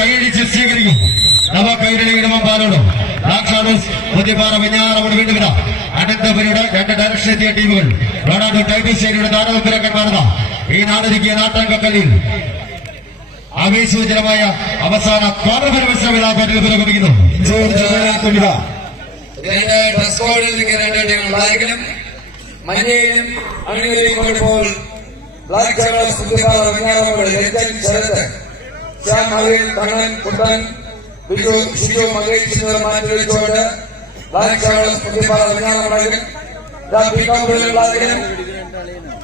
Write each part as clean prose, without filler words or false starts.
കൈയടിച്ച് സ്വീകരിക്കും. നവ കൈരളി ഇടവമ്പാലോടും പുതിയപാറ വെഞ്ഞാറമോട് വീണ്ടും അനന്തപുരിയുടെ രണ്ട് ഡയറക്ഷൻ എത്തിയ ടീമുകൾ റൊണാൾഡോ ടൈബിശ്ശേരിയുടെ താരതമ്പിരക്കന്മാർന്ന ഈ നാടൊരുക്കിയ നാട്ടാങ്കക്കല്ലിൽ ആവേശോജ്വലമായ അവസാന ക്വാർട്ടർ ഫൈനൽ മത്സരം ഇതാക്കാട്ടിൽ പുരോഗമിക്കുന്നു. മഞ്ഞയിലും അണികളിപ്പോൾ ബ്ലാക്ക് കളേഴ്സ് പുതിയപാറ വെഞ്ഞാറമോട് ശരത് ശ്യാം മകയിൽ കണ്ണൻ കുട്ടൻ ബിജു ഷിജു മകയിൽ മാറ്റി വെച്ചുകൊണ്ട് ബ്ലാക്ക് കളേഴ്സ് പുതിയപാറ വെഞ്ഞാറമോട്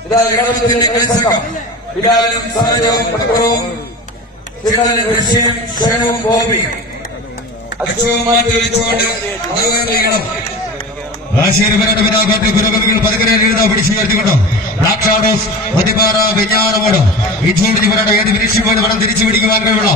ഇതാ ഇടപെടുന്ന കളിസംഘം ബിലാലും സനജവും പക്രവും കിരണനും റഷ്യനും ഷെനും ബോബിയും അച്ഛവും മാറ്റി വെച്ചുകൊണ്ട് നൽകണം. പുരോഗമികൾ പതുക്കെ പിടിച്ചു ഉയർത്തിക്കൊണ്ടോ ബ്ലാക്ക് പുതിയപാറ വെഞ്ഞാറമോട് ഇഞ്ചോടിച്ച് പോരാട്ടം ഏത് ഫിനിഷിംഗ് പോലും വേണം തിരിച്ചു പിടിക്കുവാൻ കഴിവുള്ള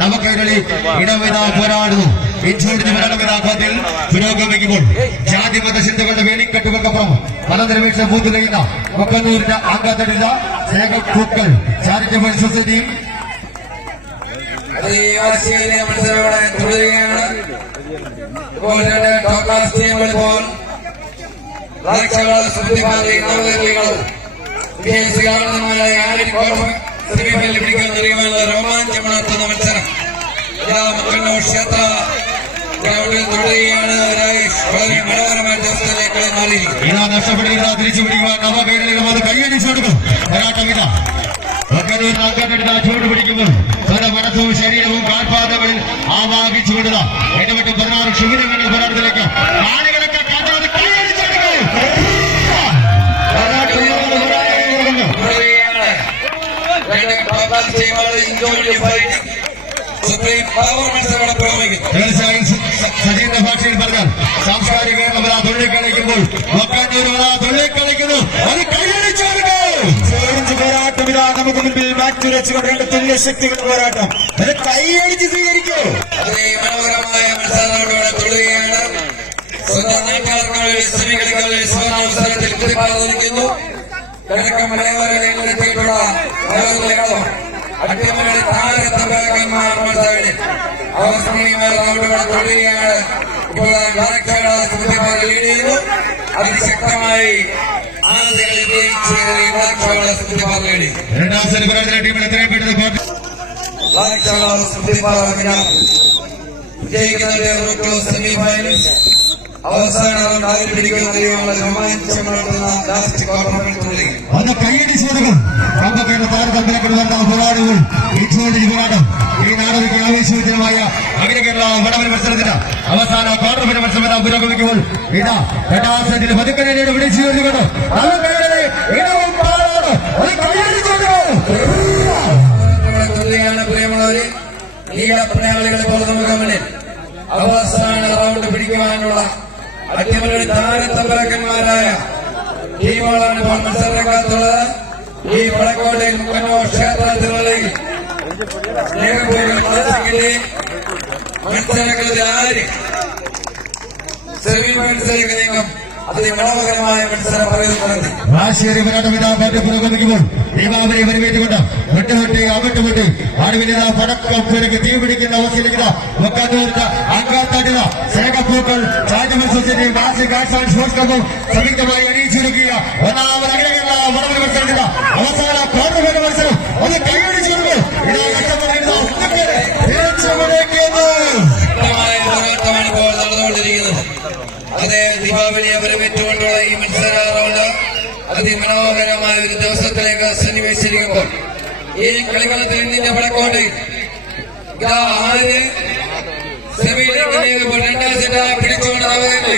നവകൈരളി ഇടവിത പോരാടുന്നു. ഇഞ്ചോടിച്ച് പോരാട്ടം ഇതാക്കത്തിൽ പുരോഗമിക്കുമ്പോൾ ജാതിമത ചിന്തകളുടെ വേലിക്കെട്ടുകൾക്കപ്പുറം ഫലനിരപേക്ഷ ബൂത്ത് ചെയ്യുന്ന മൊക്കന്നൂരിന്റെ ആങ്കാത്തടില്ല സ്നേഹപ്പൂക്കൾ ചാരിറ്റബിൾ സൊസൈറ്റിയും തുടരുകയാണ്. ഇപ്പോൾ ടോപ്പ് ക്ലാസ് ടീമുകൾ ഇപ്പോൾ സെമിഫൈനലിൽ പിടിക്കാൻ കഴിയുമെന്ന രോമാഞ്ചമുണർത്തുന്ന മത്സരം മക്കന്നൂർ ക്ഷേത്ര ഗ്രൗണ്ടിൽ തുടരുകയാണ്. വളരെ മനോഹരമായ ദിവസത്തിലേക്ക് മാറിയിരിക്കും. നഷ്ടപ്പെടുക തിരിച്ചു പിടിക്കുവാൻ നവകൈരളികളും അത് കൈയടിച്ചു കൊടുക്കും. പോരാട്ടം ഇതാ ചൂട് പിടിക്കുമ്പോൾ സ്വന്തം മനസ്സും ശരീരവും കാൽപാദങ്ങളിൽ ആവാഹിച്ചു വിടുക. ഇടപെട്ട് 16 ശിബിരങ്ങളിൽ പോരാട്ടത്തിലേക്ക് ആളുകളൊക്കെ സജീവ ഭാഷയിൽ പറഞ്ഞാൽ സാംസ്കാരിക കേരളം തുള്ളിക്കളിക്കുമ്പോൾ തുള്ളിക്കളിക്കുന്നു. അത് കൈയടിച്ചു പോരാട്ടം ഇതാ നമുക്ക് മുൻപിൽ മാറ്റുരച്ചുകൊണ്ട് തുല്യ ശക്തികളുടെ പോരാട്ടം അത് കൈയടിച്ച് സ്വീകരിക്കൂ. മനോഹരമായ മത്സരങ്ങളോടെ തുടരുകയാണ്. സ്വന്തം നാട്ടുകാർക്കുള്ള അവസരത്തിൽ പ്രതിപാദിക്കുന്നു. കിഴക്കൻ മലയോരങ്ങളിലെത്തിയിട്ടുള്ള അട്ടിമലയുടെ താരതമ്പാക്കന്മാർ മത്സരങ്ങളിൽ അവസരമായ റൗണ്ടുകൾ തുടരുകയാണ്. ഇപ്പോൾ ലീഡ് ചെയ്യുന്നു. അതിശക്തമായി സെമിഫൈനൽസ് അവസാന അത് കൈയടിച്ചു കൊടുക്കും. താരതമ്പിലൊക്കെ പോരാടുകൾ പോരാട്ടം ഈ നാടകയ്ക്ക് ആവേശോജ്വലമായ അഖില കേരള വടവര മത്സരത്തിന് അവസാന ക്വാർട്ടർ ഫൈനൽ മത്സരം പുരോഗമിക്കുമ്പോൾ ഇതാ രണ്ടാം പതുക്കനയുടെ വിളിച്ചു കൊണ്ടുകൊണ്ട് പ്രിയമുള്ളവര് നീലപ്രണയാളികളെ പോലെ നമുക്ക് മുന്നിൽ അവസാന റൗണ്ട് പിടിക്കുവാനുള്ള അട്ടിമലയുടെ താരതമ്പരക്കന്മാരായ ടീമുകളാണ് ഇപ്പോൾ മത്സരരംഗത്തുള്ളത്. ഈ വടക്കോട്ടയിൽ മുക്കന്നൂർ ക്ഷേത്ര തിരുവല്ലയിൽ മത്സരങ്ങളിൽ ആര് സെമിഫൈനൽസിലേക്ക് നീങ്ങും. അതിമനോഹരമായ മത്സരം പറയുന്നത് രാശിയേരി പോരാട്ടം ഇതാ പുരോഗമിക്കുമ്പോൾ ദീപാവലി വരവേറ്റുകൊണ്ട് വെട്ടുവെട്ടി അവിട്ടുവെട്ടി ആടുവിനിത പടക്കം പേർക്ക് തീ പിടിക്കുന്ന അവസ്ഥയിലേക്ക് മൊക്കന്നൂരിന്റെ ആങ്കാത്താടിത സ്നേഹപ്പൂക്കൾ ചാരിറ്റബിൾ സൊസൈറ്റി മാസിക് ആർട്സ് ആൻഡ് സ്പോർട്സ് ക്ലബും സംയുക്തമായി അണിയിച്ചൊരുക്കിയ ഒന്നാമത് അഖില കേരള വടവര മത്സരത്തിന് അവസാന ക്വാർട്ടർ ഫൈനൽ മത്സരം അത് കൈയടിച്ചു കൊടുക്കും. പോരാട്ടമാണ് ഇപ്പോൾ നടന്നുകൊണ്ടിരിക്കുന്നത്. അതേ ദീപാവലിയെ വരവേറ്റുകൊണ്ടുള്ള ഈ മത്സര റൗണ്ട് അതിമനോഹരമായ ഒരു ദിവസത്തിലേക്ക് സന്നിവേശിരിക്കുമ്പോൾ ഈ കളികളത്തിൽ ഇന്ത്യന്റെ വടക്കോട്ടയിൽ ആര് സെമിയിലേക്ക് രണ്ടാം സെറ്റ് പിടിച്ചുകൊണ്ടാവുകയുണ്ട്.